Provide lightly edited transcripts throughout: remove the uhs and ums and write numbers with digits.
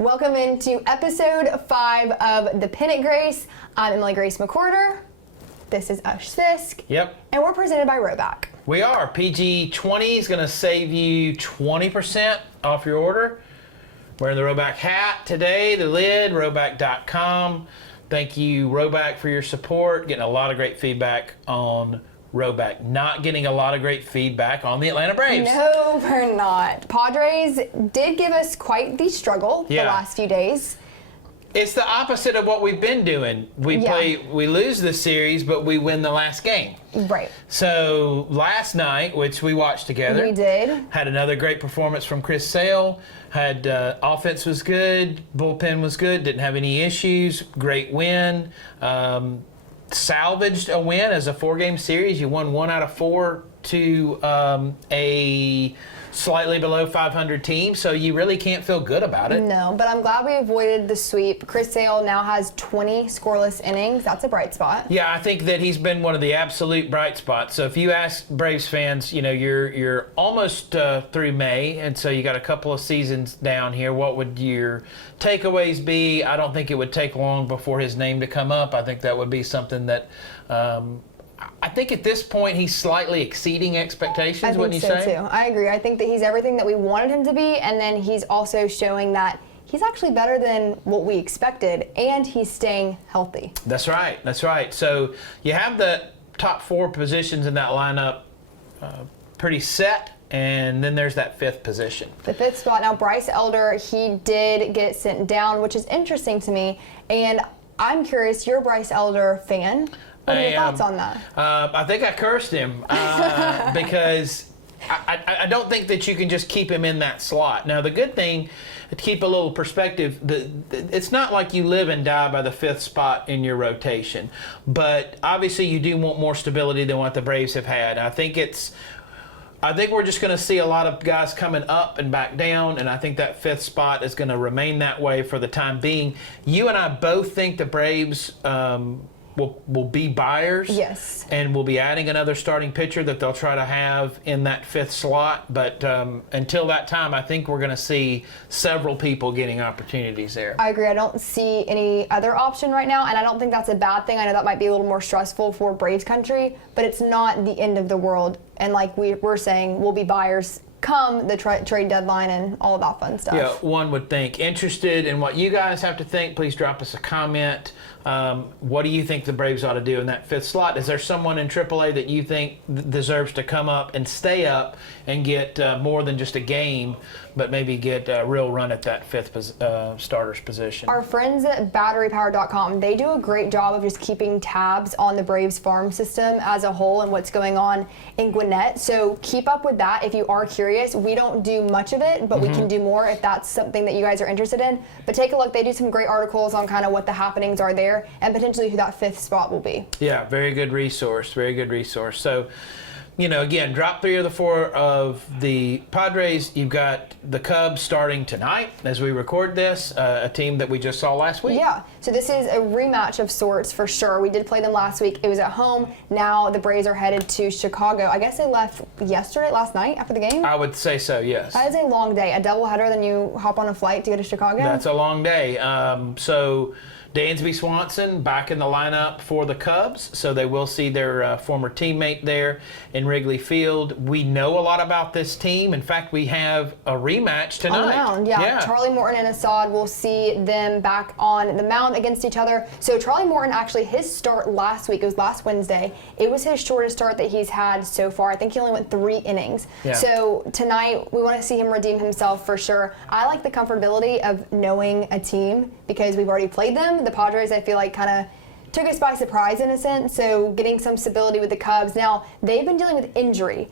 Welcome into episode 5 of the Pennant Grace. I'm Emily Grace McCorder. This is Ush Fisk. Yep. And we're presented by Roback. We are. PG 20 is going to save you 20% off your order. Wearing the Roback hat today, the lid, roback.com. Thank you, Roback, for your support. Getting a lot of great feedback on Roback. Not getting a lot of great feedback on the Atlanta Braves. No, we're not. Padres did give us quite the struggle the last few days. It's the opposite of what we've been doing. We lose the series, but we win the last game. Right. So last night, which we watched together, we did. Had another great performance from Chris Sale. Had offense was good, bullpen was good, didn't have any issues. Great win. Salvaged a win as a 4-game series. You won 1 out of 4 to a slightly below 500 team, so you really can't feel good about it. No, but I'm glad we avoided the sweep. Chris Sale now has 20 scoreless innings. That's a bright spot. Yeah, I think that he's been one of the absolute bright spots. So if you ask Braves fans, you know, you're almost through May, and so you got a couple of seasons down here. What would your takeaways be? I don't think it would take long before his name to come up. I think that would be something that I think at this point he's slightly exceeding expectations, wouldn't you say? I think so too. I agree. I think that he's everything that we wanted him to be, and then he's also showing that he's actually better than what we expected, and he's staying healthy. That's right. That's right. So you have the top 4 positions in that lineup pretty set, and then there's that 5th position. The 5th spot. Now, Bryce Elder, he did get it sent down, which is interesting to me, and I'm curious, you're a Bryce Elder fan. What are your thoughts on that? I think I cursed him because I don't think that you can just keep him in that slot. Now, the good thing, to keep a little perspective, it's not like you live and die by the 5th spot in your rotation. But obviously, you do want more stability than what the Braves have had. I think we're just going to see a lot of guys coming up and back down, and I think that 5th spot is going to remain that way for the time being. You and I both think the Braves will be buyers. Yes. And we'll be adding another starting pitcher that they'll try to have in that 5th slot. But until that time, I think we're going to see several people getting opportunities there. I agree. I don't see any other option right now, and I don't think that's a bad thing. I know that might be a little more stressful for Braves country, but it's not the end of the world. And like we're saying, we'll be buyers come the trade deadline and all of that fun stuff. Yeah, one would think. Interested in what you guys have to think, please drop us a comment. What do you think the Braves ought to do in that 5th slot? Is there someone in AAA that you think deserves to come up and stay up and get more than just a game, but maybe get a real run at that 5th starter's position? Our friends at batterypower.com, they do a great job of just keeping tabs on the Braves farm system as a whole and what's going on in Gwinnett. So keep up with that if you are curious. We don't do much of it, but we can do more if that's something that you guys are interested in. But take a look. They do some great articles on kind of what the happenings are there and potentially who that 5th spot will be. Yeah, very good resource. Very good resource. So, you know, again, drop 3 of the 4 of the Padres. You've got the Cubs starting tonight as we record this, a team that we just saw last week. Yeah, so this is a rematch of sorts for sure. We did play them last week. It was at home. Now the Braves are headed to Chicago. I guess they left last night after the game? I would say so, yes. That is a long day. A doubleheader, then you hop on a flight to go to Chicago? That's a long day. So Dansby Swanson back in the lineup for the Cubs, so they will see their former teammate there in Wrigley Field. We know a lot about this team. In fact, we have a rematch tonight. On the mound, yeah. Charlie Morton and Assad will see them back on the mound against each other. So Charlie Morton, actually, his start last week, it was last Wednesday, it was his shortest start that he's had so far. I think he only went 3 innings. Yeah. So tonight, we want to see him redeem himself for sure. I like the comfortability of knowing a team because we've already played them. The Padres, I feel like, kind of took us by surprise in a sense, so getting some stability with the Cubs. Now, they've been dealing with injury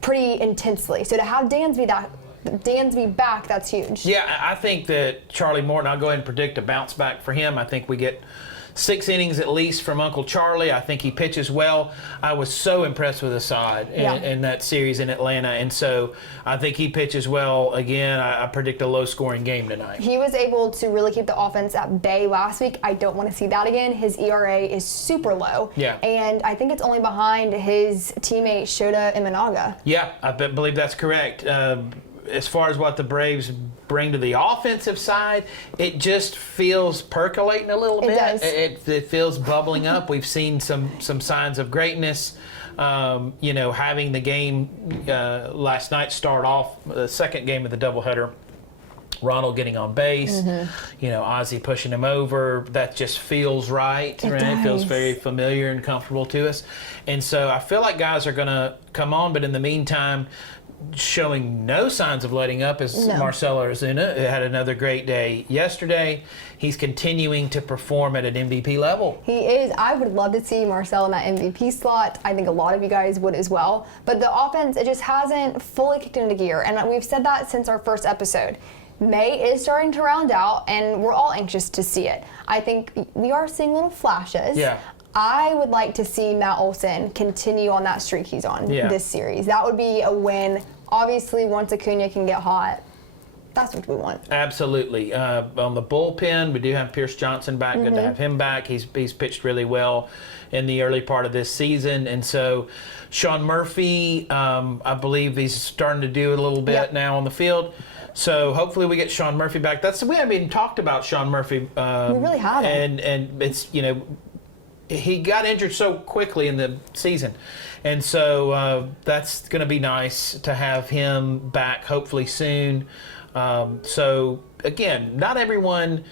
pretty intensely, so to have Dansby back, that's huge. Yeah, I think that Charlie Morton, I'll go ahead and predict a bounce back for him. I think we get 6 innings at least from Uncle Charlie. I think he pitches well. I was so impressed with Assad in that series in Atlanta, and so I think he pitches well again. I predict a low-scoring game tonight. He was able to really keep the offense at bay last week. I don't want to see that again. His ERA is super low, and I think it's only behind his teammate Shota Imanaga. Yeah, I believe that's correct. as far as what the Braves bring to the offensive side, it just feels percolating a little bit. Does. It feels bubbling up. We've seen some signs of greatness. Having the game last night start off, the second game of the doubleheader, Ronald getting on base, Ozzie pushing him over, that just feels right. It feels very familiar and comfortable to us. And so I feel like guys are going to come on, but in the meantime, showing no signs of letting up is Marcell Ozuna, who had another great day yesterday. He's continuing to perform at an MVP level. He is. I would love to see Marcell in that MVP slot. I think a lot of you guys would as well. But the offense, it just hasn't fully kicked into gear. And we've said that since our first episode. May is starting to round out, and we're all anxious to see it. I think we are seeing little flashes. Yeah. I would like to see Matt Olson continue on that streak he's on this series. That would be a win. Obviously, once Acuna can get hot, that's what we want. Absolutely. On the bullpen, we do have Pierce Johnson back. Good to have him back. He's pitched really well in the early part of this season. And so Sean Murphy, I believe he's starting to do a little bit now on the field. So hopefully we get Sean Murphy back. We haven't even talked about Sean Murphy. We really haven't. And it's, he got injured so quickly in the season. And so that's going to be nice to have him back hopefully soon. So, again, not everyone,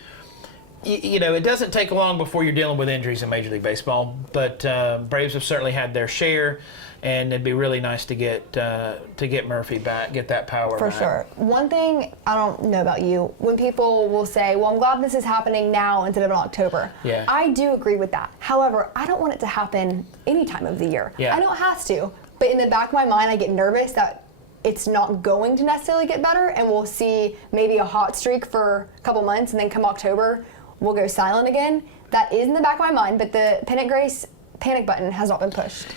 it doesn't take long before you're dealing with injuries in Major League Baseball. But Braves have certainly had their share. And it'd be really nice to get Murphy back, get that power For back. sure. One thing, I don't know about you, when people will say, well, I'm glad this is happening now instead of in October. Yeah. I do agree with that. However, I don't want it to happen any time of the year. Yeah. I know it has to, but in the back of my mind, I get nervous that it's not going to necessarily get better, and we'll see maybe a hot streak for a couple months, and then come October, we'll go silent again. That is in the back of my mind, but the Pennant Grace panic button has not been pushed.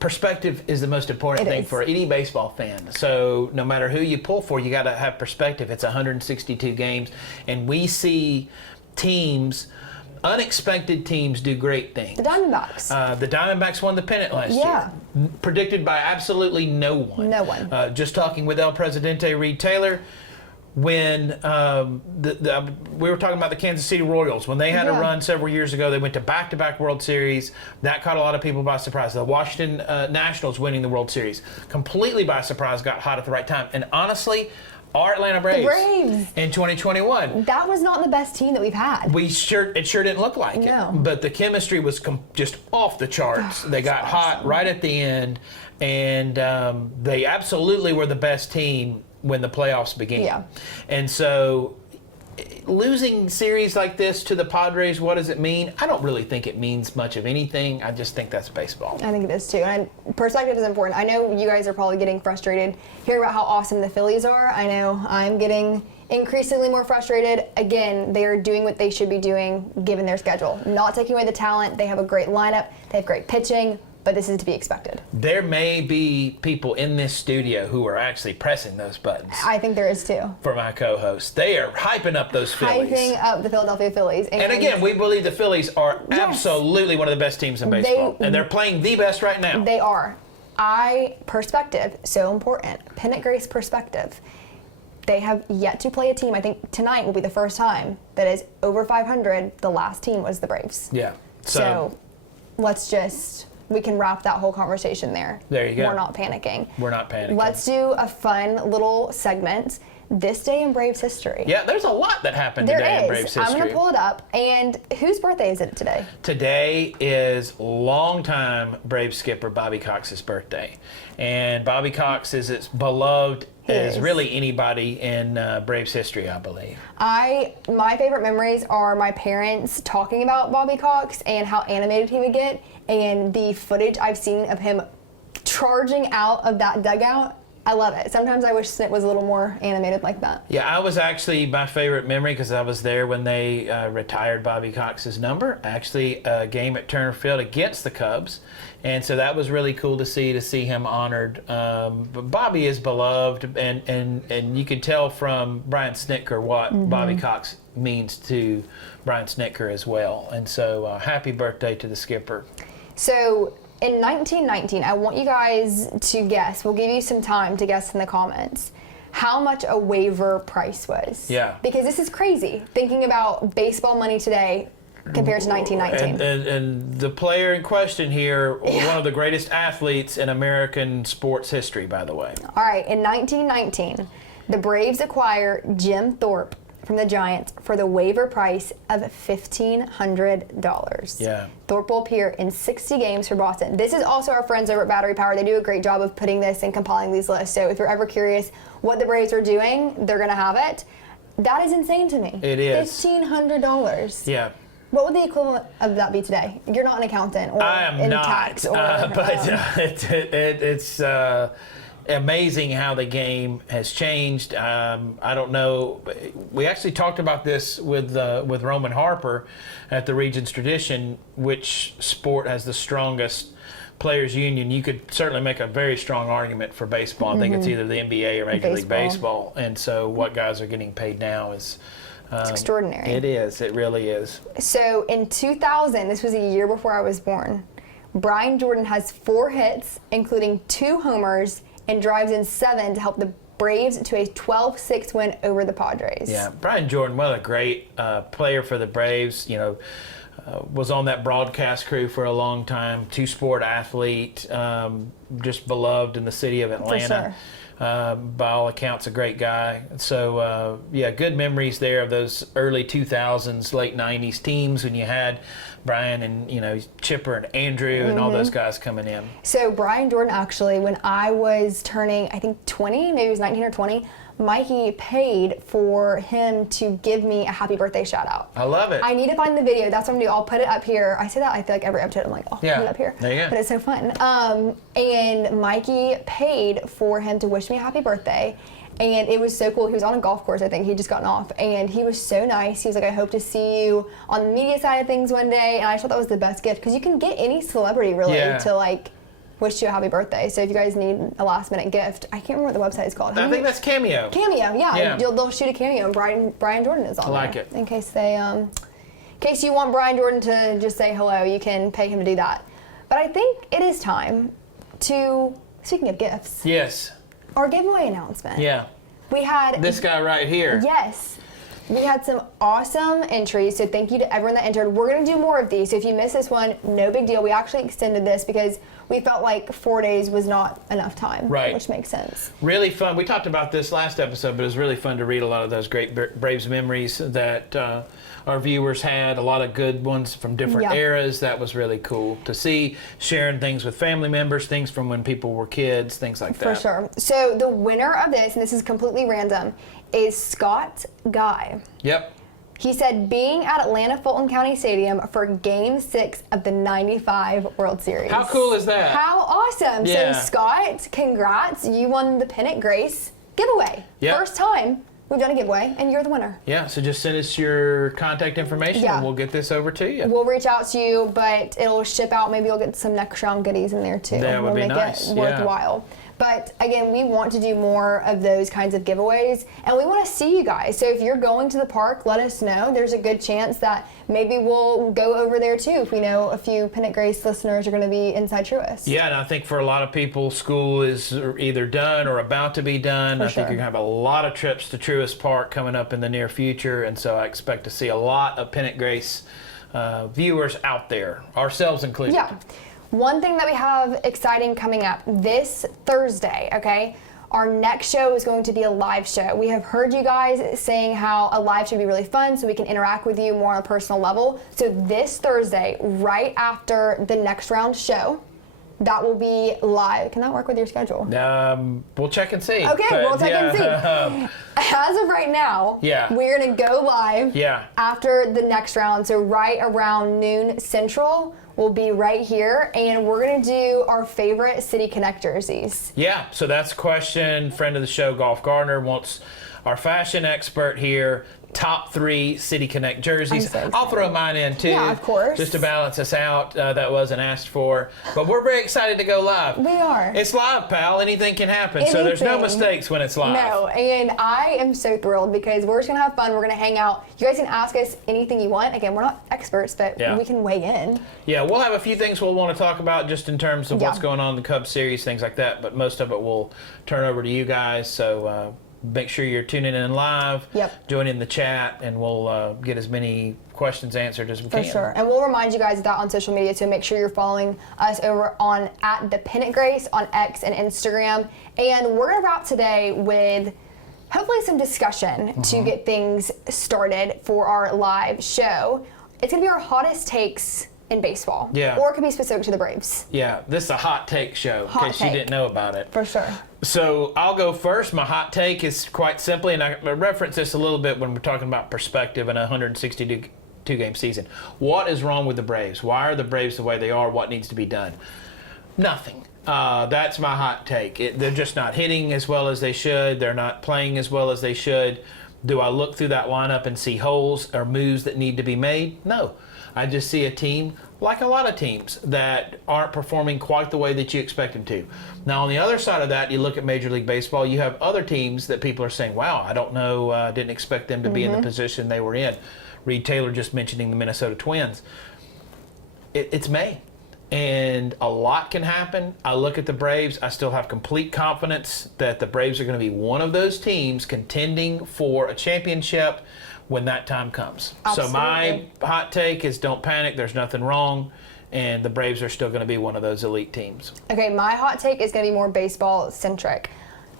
Perspective is the most important thing for any baseball fan. So no matter who you pull for, you got to have perspective. It's 162 games, and we see teams, unexpected teams, do great things. The Diamondbacks. The Diamondbacks won the pennant last year. Predicted by absolutely no one. No one. Just talking with El Presidente Reed Taylor, when we were talking about the Kansas City Royals, when they had a run several years ago, they went to back-to-back World Series. That caught a lot of people by surprise. The Washington Nationals winning the World Series, completely by surprise, got hot at the right time. And honestly, our Atlanta Braves in 2021. That was not the best team that we've had. It sure didn't look like it. But the chemistry was just off the charts. They got hot right at the end, and they absolutely were the best team when the playoffs began. Yeah. And so losing series like this to the Padres, what does it mean? I don't really think it means much of anything. I just think that's baseball. I think it is too. And perspective is important. I know you guys are probably getting frustrated hearing about how awesome the Phillies are. I know I'm getting increasingly more frustrated. Again, they are doing what they should be doing given their schedule. Not taking away the talent. They have a great lineup. They have great pitching. But this is to be expected. There may be people in this studio who are actually pressing those buttons. I think there is too. For my co-host. They are hyping up those Phillies. Hyping up the Philadelphia Phillies. And again, we believe the Phillies are absolutely one of the best teams in baseball. And they're playing the best right now. They are. Perspective, so important. Pennant Grace perspective. They have yet to play a team. I think tonight will be the first time that is over 500. The last team was the Braves. Yeah. So we can wrap that whole conversation there. There you go. We're not panicking. We're not panicking. Let's do a fun little segment. This day in Braves history. Yeah, there's a lot that happened today in Braves history. I'm going to pull it up. And whose birthday is it today? Today is longtime Braves skipper Bobby Cox's birthday. And Bobby Cox is as beloved as really anybody in Braves history, I believe. My favorite memories are my parents talking about Bobby Cox and how animated he would get, and the footage I've seen of him charging out of that dugout. I love it. Sometimes I wish Snit was a little more animated like that. Yeah, I was actually my favorite memory because I was there when they retired Bobby Cox's number. Actually, a game at Turner Field against the Cubs. And so that was really cool to see him honored. But Bobby is beloved, and you can tell from Brian Snitker what Bobby Cox means to Brian Snitker as well. And so happy birthday to the skipper. So in 1919, I want you guys to guess. We'll give you some time to guess in the comments. how much a waiver price was. Yeah. Because this is crazy, thinking about baseball money today compared to 1919. And the player in question here, one of the greatest athletes in American sports history, by the way. All right, in 1919, the Braves acquire Jim Thorpe from the Giants for the waiver price of $1,500. Yeah. Thorpe will appear in 60 games for Boston. This is also our friends over at Battery Power. They do a great job of putting this and compiling these lists. So if you're ever curious what the Braves are doing, they're going to have it. That is insane to me. It is. $1,500. Yeah. What would the equivalent of that be today? You're not an accountant or I am in not, tax. Or, it's amazing how the game has changed. I don't know. We actually talked about this with Roman Harper at the Regions Tradition. Which sport has the strongest players union? You could certainly make a very strong argument for baseball. I think it's either the NBA or Major League Baseball. And so what guys are getting paid now is it's extraordinary. It is. It really is. So in 2000, this was a year before I was born, Brian Jordan has 4 hits, including 2 homers, and drives in 7 to help the Braves to a 12-6 win over the Padres. Yeah, Brian Jordan, what a great player for the Braves. You know, was on that broadcast crew for a long time. 2-sport athlete, just beloved in the city of Atlanta. For sure. By all accounts, a great guy. So, yeah, good memories there of those early 2000s, late 90s teams when you had Brian and, you know, Chipper and Andrew and all those guys coming in. So Brian Jordan, actually, when I was turning, I think 20, maybe it was 19 or 20, Mikey paid for him to give me a happy birthday shout out. I love it. I need to find the video. That's what I'm gonna do. I'll put it up here. I say that I feel like every episode I'm like, put it up here. There you go. But it's so fun. And Mikey paid for him to wish me a happy birthday. And it was so cool. He was on a golf course, I think. He'd just gotten off. And he was so nice. He was like, I hope to see you on the media side of things one day. And I just thought that was the best gift. Because you can get any celebrity, really, to, like, wish you a happy birthday. So if you guys need a last-minute gift, I can't remember what the website is called. I think that's Cameo. Cameo, yeah. They'll shoot a cameo, and Brian Jordan is on there. I like it. In case they, in case you want Brian Jordan to just say hello, you can pay him to do that. But I think it is time to, speaking of gifts. Yes. Our giveaway announcement. Yeah. We had this guy right here. Yes. We had some awesome entries, so thank you to everyone that entered. We're going to do more of these, so if you missed this one, no big deal. We actually extended this because we felt like 4 days was not enough time, right? Which makes sense. Really fun. We talked about this last episode, but it was really fun to read a lot of those great Braves memories that our viewers had, a lot of good ones from different eras. That was really cool to see, sharing things with family members, things from when people were kids, things like that. For sure. So the winner of this, and this is completely random, is Scott Guy. Yep. He said being at Atlanta Fulton County Stadium for Game 6 of the '95 World Series. How cool is that? How awesome. Yeah. So Scott, congrats. You won the Pennant Grace giveaway. Yep. First time we've done a giveaway, and you're the winner. Yeah, so just send us your contact information and we'll get this over to you. We'll reach out to you, but it'll ship out. Maybe you'll get some next round goodies in there too. That would be nice. We'll make it worthwhile. But again, we want to do more of those kinds of giveaways, and we want to see you guys. So if you're going to the park, let us know. There's a good chance that maybe we'll go over there too if we know a few Pennant Grace listeners are going to be inside Truist. Yeah, and I think for a lot of people, school is either done or about to be done. I think you're going to have a lot of trips to Truist Park coming up in the near future, and so I expect to see a lot of Pennant Grace viewers out there, ourselves included. Yeah. One thing that we have exciting coming up this Thursday, okay? Our next show is going to be a live show. We have heard you guys saying how a live should be really fun so we can interact with you more on a personal level. So this Thursday, right after the next round show, that will be live. Can that work with your schedule? We'll check and see. Okay, we'll check and see. As of right now, we're going to go live after the next round. So right around noon Central, we'll be right here, and we're going to do our favorite City Connect jerseys. Yeah, so that's a question. Friend of the show, Golf Gardner, wants our fashion expert here. Top 3 City Connect jerseys. I'll throw mine in too. Yeah, of course. Just to balance us out. That wasn't asked for. But we're very excited to go live. We are. It's live, pal. Anything can happen. So there's no mistakes when it's live. No, and I am so thrilled because we're just going to have fun. We're going to hang out. You guys can ask us anything you want. Again, we're not experts, but we can weigh in. Yeah, we'll have a few things we'll want to talk about just in terms of what's going on in the Cubs series, things like that. But most of it we'll turn over to you guys. So make sure you're tuning in live. Yep. Join in the chat, and we'll get as many questions answered as we For can. sure. And we'll remind you guys of that on social media, so make sure you're following us over on at the Pennant Grace on X and Instagram. And we're going to wrap today with hopefully some discussion to get things started for our live show. It's going to be our hottest takes in baseball. Yeah. Or it could be specific to the Braves. Yeah, this is a hot take show, in Hot case you take. didn't know about it. For sure. So I'll go first. My hot take is quite simply, and I reference this a little bit when we're talking about perspective in a 162-game season. What is wrong with the Braves? Why are the Braves the way they are? What needs to be done? Nothing. That's my hot take. They're just not hitting as well as they should. They're not playing as well as they should. Do I look through that lineup and see holes or moves that need to be made? No. I just see a team, like a lot of teams, that aren't performing quite the way that you expect them to. Now, on the other side of that, you look at Major League Baseball, you have other teams that people are saying, wow, I don't know, didn't expect them to be in the position they were in. Reed Taylor just mentioning the Minnesota Twins. It's May, and a lot can happen. I look at the Braves. I still have complete confidence that the Braves are going to be one of those teams contending for a championship when that time comes. Absolutely. So my hot take is don't panic. There's nothing wrong. And the Braves are still going to be one of those elite teams. Okay, my hot take is going to be more baseball-centric.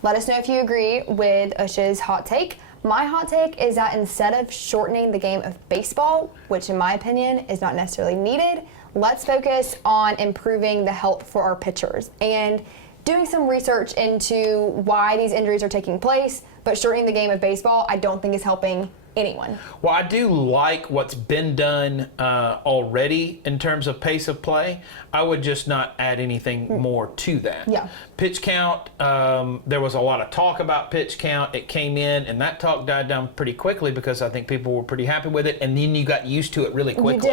Let us know if you agree with Ush's hot take. My hot take is that instead of shortening the game of baseball, which in my opinion is not necessarily needed, let's focus on improving the health for our pitchers and doing some research into why these injuries are taking place. But shortening the game of baseball, I don't think is helping anyone. Well, I do like what's been done already in terms of pace of play. I would just not add anything more to that. Yeah. Pitch count, there was a lot of talk about pitch count. It came in, and that talk died down pretty quickly because I think people were pretty happy with it, and then you got used to it really quickly.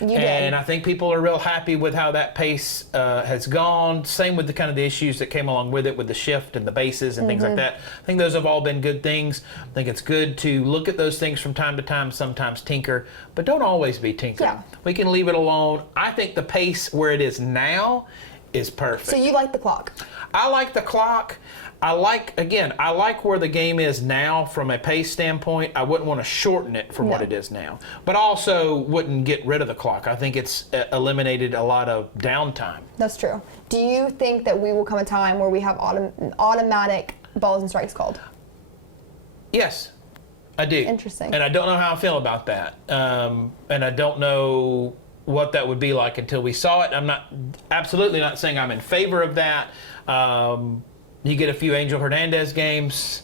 You did. And I think people are real happy with how that pace has gone. Same with the kind of the issues that came along with it, with the shift and the bases and things like that. I think those have all been good things. I think it's good to look at those things from time to time, sometimes tinker, but don't always be tinkering. Yeah. We can leave it alone. I think the pace where it is now is perfect. So you like the clock? I like the clock. I like where the game is now from a pace standpoint. I wouldn't want to shorten it from what it is now, but also wouldn't get rid of the clock. I think it's eliminated a lot of downtime. That's true. Do you think that we will come a time where we have automatic balls and strikes called? Yes, I do. Interesting. And I don't know how I feel about that. And I don't know what that would be like until we saw it. I'm absolutely not saying I'm in favor of that. You get a few Angel Hernandez games,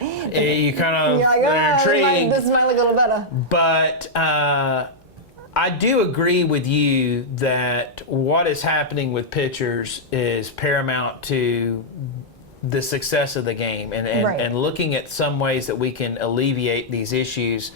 you kind of are intrigued. This might look a little better. But I do agree with you that what is happening with pitchers is paramount to the success of the game, and looking at some ways that we can alleviate these issues.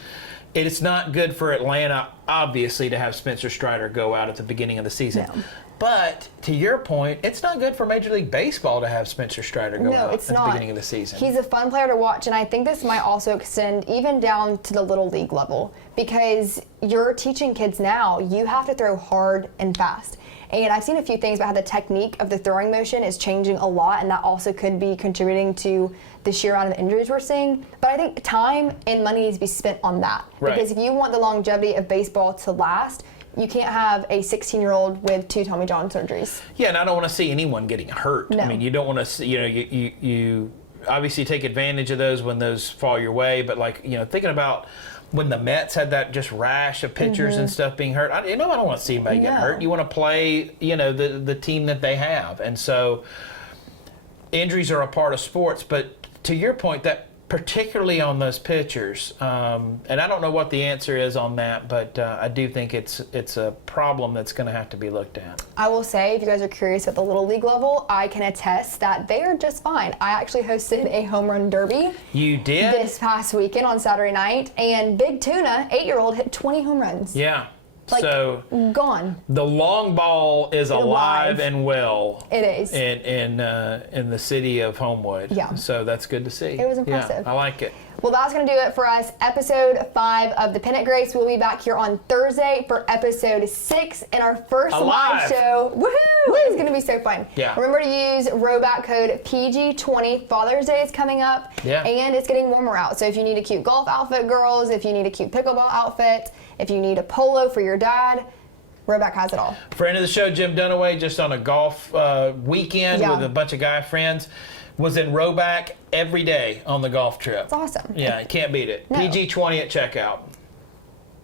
It's not good for Atlanta, obviously, to have Spencer Strider go out at the beginning of the season. No. But to your point, it's not good for Major League Baseball to have Spencer Strider go out at the beginning of the season. He's a fun player to watch, and I think this might also extend even down to the little league level, because you're teaching kids now, you have to throw hard and fast. And I've seen a few things about how the technique of the throwing motion is changing a lot, and that also could be contributing to the sheer amount of injuries we're seeing. But I think time and money needs to be spent on that. Right. Because if you want the longevity of baseball to last, you can't have a 16-year-old with 2 Tommy John surgeries. Yeah, and I don't want to see anyone getting hurt. No. I mean, you don't want to see, you obviously take advantage of those when those fall your way, but thinking about when the Mets had that just rash of pitchers and stuff being hurt, I don't want to see anybody get hurt. You want to play, the team that they have. And so injuries are a part of sports, but to your point, that particularly on those pitchers, and I don't know what the answer is on that, but I do think it's a problem that's going to have to be looked at. I will say, if you guys are curious at the Little League level, I can attest that they are just fine. I actually hosted a home run derby. You did? This past weekend on Saturday night, and Big Tuna, 8-year-old, hit 20 home runs. Yeah. So gone. The long ball is alive and well. It is in the city of Homewood. Yeah. So that's good to see. It was impressive. Yeah, I like it. Well, that's going to do it for us. Episode 5 of the Pennant Grace. We'll be back here on Thursday for episode 6 and our first live show. Woohoo! It's going to be so fun. Yeah. Remember to use Roback code PG20. Father's Day is coming up. Yeah. And it's getting warmer out. So if you need a cute golf outfit, girls, if you need a cute pickleball outfit, if you need a polo for your dad, Roback has it all. Friend of the show, Jim Dunaway, just on a golf weekend with a bunch of guy friends, was in Roback every day on the golf trip. It's awesome. Yeah, you can't beat it. No. PG20 at checkout.